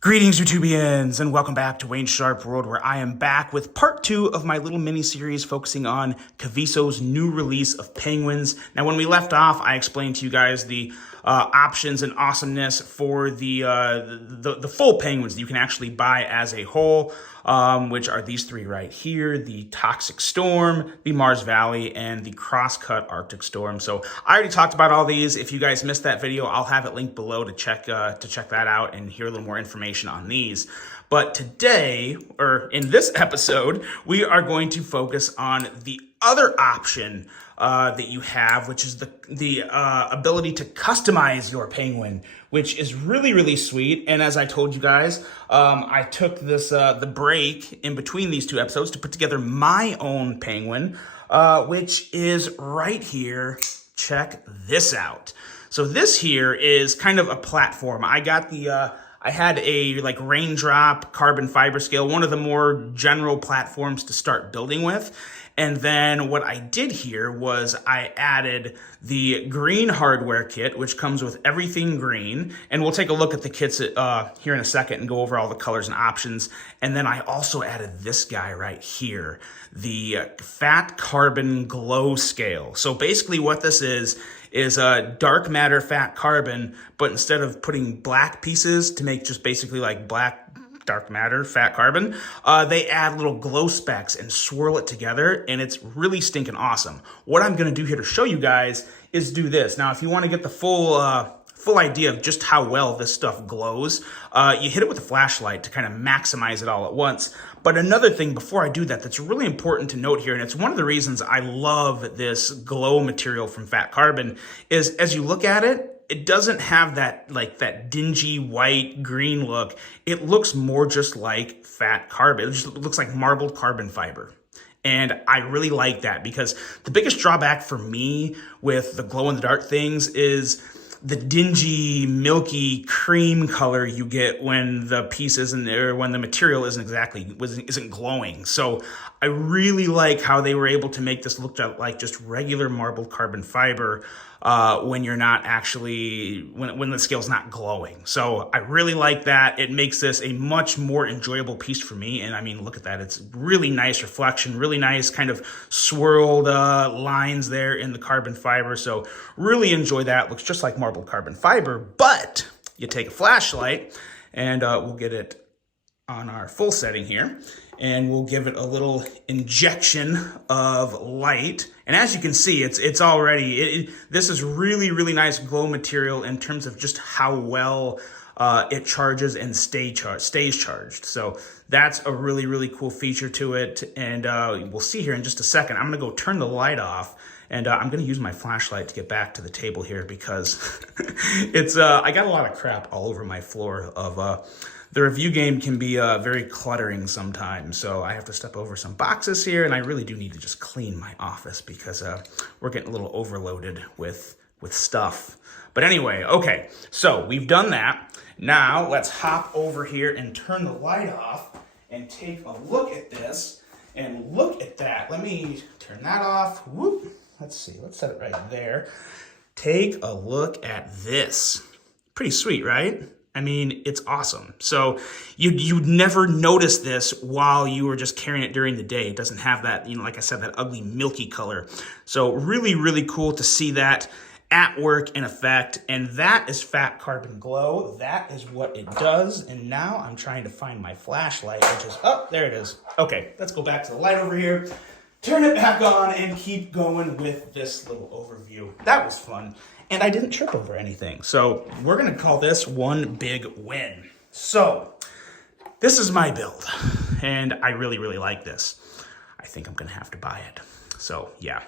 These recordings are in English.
Greetings, YouTubians, and welcome back to Wayne Sharp World, where I am back with part 2 of my little mini-series focusing on Kaviso's new release of Penguins. Now, when we left off, I explained to you guys the options and awesomeness for the full Penguins that you can actually buy as a whole, which are these three right here: the Toxic Storm, the Mars Valley, and the Crosscut Arctic Storm. So I already talked about all these. If you guys missed that video, I'll have it linked below to check that out and hear a little more information on these. But today, or in this episode, we are going to focus on the other option that you have, which is the ability to customize your penguin, which is really, really sweet. And as I told you guys, I took this the break in between these two episodes to put together my own penguin, which is right here. Check this out. So this here is kind of a platform. I got I had a raindrop carbon fiber scale, one of the more general platforms to start building with. And then what I did here was I added the green hardware kit, which comes with everything green. And we'll take a look at the kits here in a second and go over all the colors and options. And then I also added this guy right here, the fat carbon glow scale. So basically what this is a dark matter fat carbon, but instead of putting black pieces to make just basically like black dark matter fat carbon, they add little glow specks and swirl it together, and it's really stinking awesome. What I'm going to do here to show you guys is do this. Now, if you want to get the full idea of just how well this stuff glows, you hit it with a flashlight to kind of maximize it all at once. But another thing before I do that that's really important to note here, and it's one of the reasons I love this glow material from fat carbon, is as you look at it, it doesn't have that that dingy white green look. It looks more just like fat carbon. It just looks like marbled carbon fiber. And I really like that, because the biggest drawback for me with the glow in the dark things is the dingy, milky cream color you get when the piece isn't, or when the material isn't glowing. So I really like how they were able to make this look like just regular marbled carbon fiber when you're not actually, when the scale's not glowing. So I really like that. It makes this a much more enjoyable piece for me. And I mean, look at that. It's really nice reflection, really nice kind of swirled lines there in the carbon fiber. So really enjoy that. Looks just like marbled carbon fiber, but you take a flashlight and we'll get it on our full setting here, and we'll give it a little injection of light. And as you can see, it's already, this is really, really nice glow material in terms of just how well it charges and stays charged. So that's a really, really cool feature to it. And we'll see here in just a second. I'm gonna go turn the light off, and I'm gonna use my flashlight to get back to the table here, because it's I got a lot of crap all over my floor of the review game can be very cluttering sometimes, so I have to step over some boxes here, and I really do need to just clean my office because we're getting a little overloaded with stuff. But anyway, okay, so we've done that. Now let's hop over here and turn the light off and take a look at this, and look at that. Let me turn that off. Whoop. Let's see, let's set it right there. Take a look at this. Pretty sweet, right? I mean, it's awesome. So you'd never notice this while you were just carrying it during the day. It doesn't have that, like I said, that ugly milky color. So really, really cool to see that at work in effect. And that is fat carbon glow. That is what it does. And now I'm trying to find my flashlight, which is, oh, there it is. Okay, let's go back to the light over here, turn it back on, and keep going with this little overview. That was fun. And I didn't trip over anything. So we're gonna call this one big win. So this is my build, and I really, really like this. I think I'm gonna have to buy it. So yeah,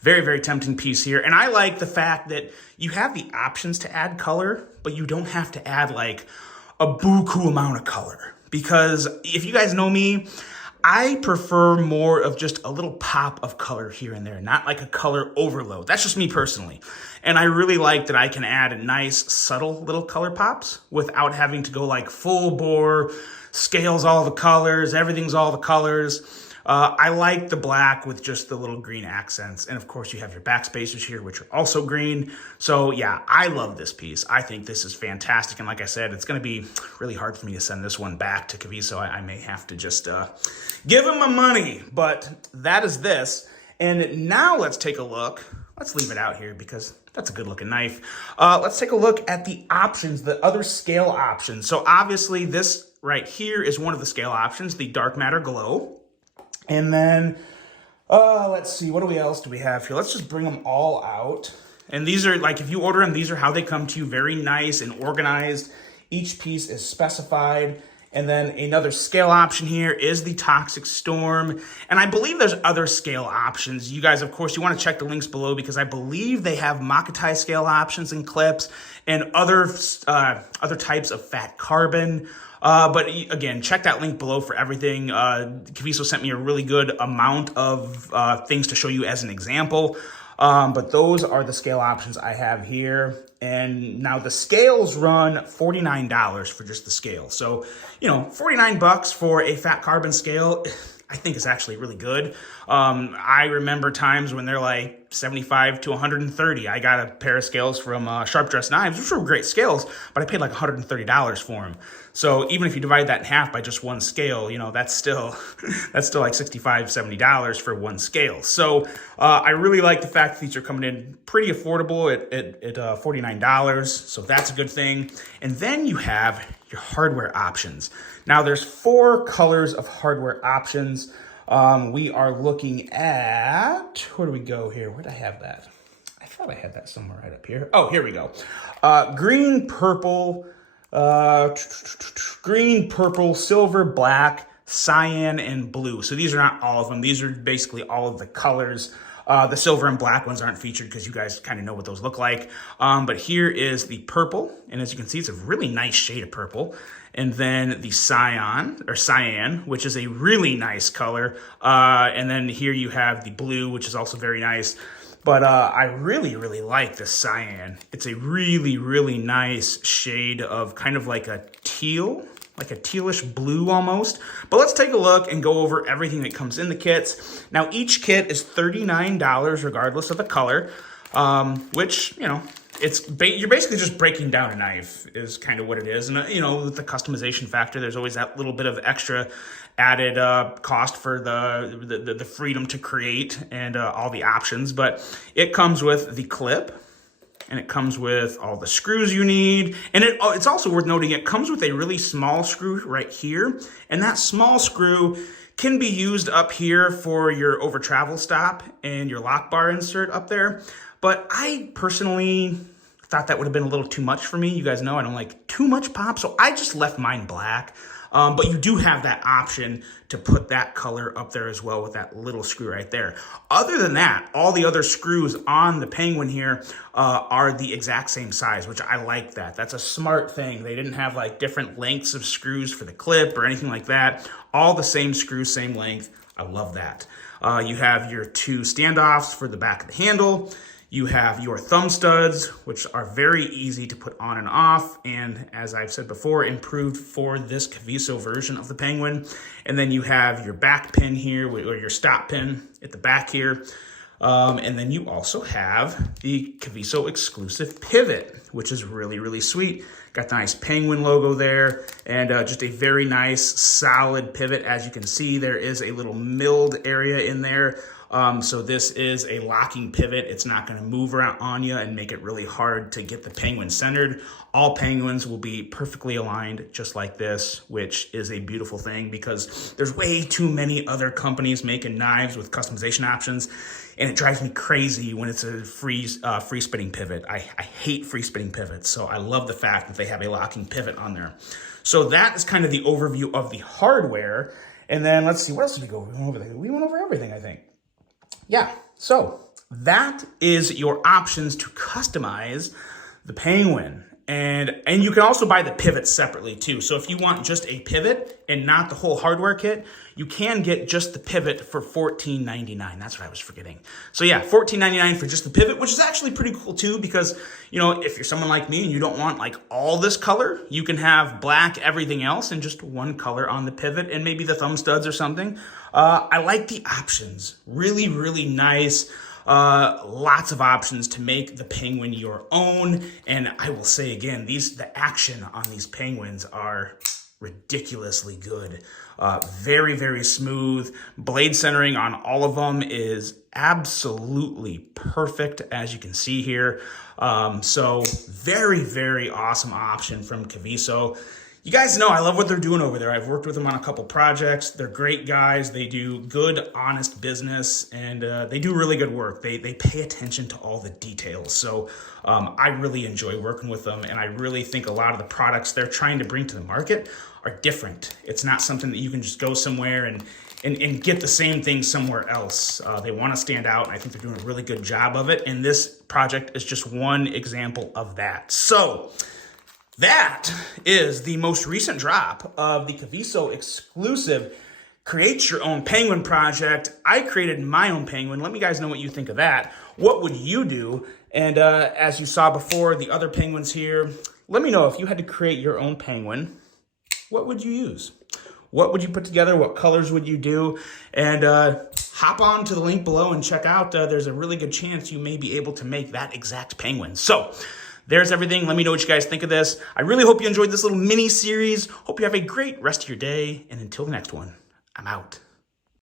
very, very tempting piece here. And I like the fact that you have the options to add color, but you don't have to add like a buku amount of color. Because if you guys know me, I prefer more of just a little pop of color here and there, not like a color overload. That's just me personally. And I really like that I can add nice, subtle little color pops without having to go like full bore, scales all the colors, everything's all the colors. I like the black with just the little green accents. And of course you have your back spacers here, which are also green. So yeah, I love this piece. I think this is fantastic. And like I said, it's going to be really hard for me to send this one back to Kaviso. I may have to just give him my money, but that is this. And now let's take a look. Let's leave it out here because that's a good looking knife. Let's take a look at the options, the other scale options. So obviously this right here is one of the scale options, the Dark Matter Glow. And then, let's see, what else do we have here? Let's just bring them all out. And these are, like, if you order them, these are how they come to you, very nice and organized. Each piece is specified. And then another scale option here is the Toxic Storm. And I believe there's other scale options. You guys, of course, you want to check the links below because I believe they have Makatai scale options and clips and other types of fat carbon. But again, check that link below for everything. Kaviso sent me a really good amount of things to show you as an example. But those are the scale options I have here. And now the scales run $49 for just the scale. So, you know, 49 bucks for a fat carbon scale, I think is actually really good. I remember times when they're like 75 to 130. I got a pair of scales from Sharp Dressed Knives, which were great scales, but I paid like $130 for them. So even if you divide that in half by just one scale, you know, that's still like $65, $70 for one scale. So I really like the fact that these are coming in pretty affordable at $49. So that's a good thing. And then you have your hardware options. Now there's 4 colors of hardware options. We are looking at, where do we go here? Where'd I have that? I thought I had that somewhere right up here. Oh, here we go. Green, purple, silver, black, cyan, and blue. So these are not all of them. These are basically all of the colors. The silver and black ones aren't featured because you guys kind of know what those look like. But here is the purple. And as you can see, it's a really nice shade of purple. And then the cyan, which is a really nice color. And then here you have the blue, which is also very nice. But I really, really like the cyan. It's a really, really nice shade of kind of like a teal, like a tealish blue almost. But let's take a look and go over everything that comes in the kits. Now, each kit is $39 regardless of the color, which, you know, you're basically just breaking down a knife is kind of what it is. And, you know, with the customization factor, there's always that little bit of extra added cost for the freedom to create and all the options. But it comes with the clip, and it comes with all the screws you need. And it's also worth noting, it comes with a really small screw right here. And that small screw can be used up here for your over travel stop and your lock bar insert up there. But I personally thought that would have been a little too much for me. You guys know I don't like too much pop, so I just left mine black. But you do have that option to put that color up there as well with that little screw right there. Other than that, all the other screws on the Penguin here are the exact same size, which I like that. That's a smart thing. They didn't have like different lengths of screws for the clip or anything like that. All the same screw, same length. I love that. You have your 2 standoffs for the back of the handle. You have your thumb studs, which are very easy to put on and off, and as I've said before, improved for this Kaviso version of the Penguin. And then you have your back pin here, or your stop pin at the back here. And then you also have the Kaviso exclusive pivot, which is really, really sweet. Got the nice Penguin logo there, and just a very nice, solid pivot. As you can see, there is a little milled area in there. So this is a locking pivot. It's not going to move around on you and make it really hard to get the Penguin centered. All Penguins will be perfectly aligned just like this, which is a beautiful thing because there's way too many other companies making knives with customization options, and it drives me crazy when it's a free spinning pivot. I hate free spinning pivots, so I love the fact that they have a locking pivot on there. So that is kind of the overview of the hardware. And then let's see, what else did we go over? We went over everything, I think. Yeah, so that is your options to customize the Penguin. And you can also buy the pivot separately too. So if you want just a pivot and not the whole hardware kit, you can get just the pivot for $14.99. That's what I was forgetting. So yeah, $14.99 for just the pivot, which is actually pretty cool too, because, you know, if you're someone like me and you don't want like all this color, you can have black everything else and just one color on the pivot and maybe the thumb studs or something. I like the options. Really, really nice. Lots of options to make the Penguin your own. And I will say again, the action on these Penguins are ridiculously good. Very, very smooth. Blade centering on all of them is absolutely perfect, as you can see here. So very, very awesome option from Kaviso. You guys know I love what they're doing over there. I've worked with them on a couple projects. They're great guys. They do good, honest business, and they do really good work. They pay attention to all the details. So I really enjoy working with them, and I really think a lot of the products they're trying to bring to the market are different. It's not something that you can just go somewhere and get the same thing somewhere else. They want to stand out, and I think they're doing a really good job of it, and this project is just one example of that. So that is the most recent drop of the Kaviso exclusive Create Your Own Penguin project. I created my own penguin. Let me guys know what you think of that. What would you do? And as you saw before, the other penguins here, let me know if you had to create your own penguin, what would you use? What would you put together? What colors would you do? And hop on to the link below and check out. There's a really good chance you may be able to make that exact penguin. So there's everything. Let me know what you guys think of this. I really hope you enjoyed this little mini series. Hope you have a great rest of your day. And until the next one, I'm out.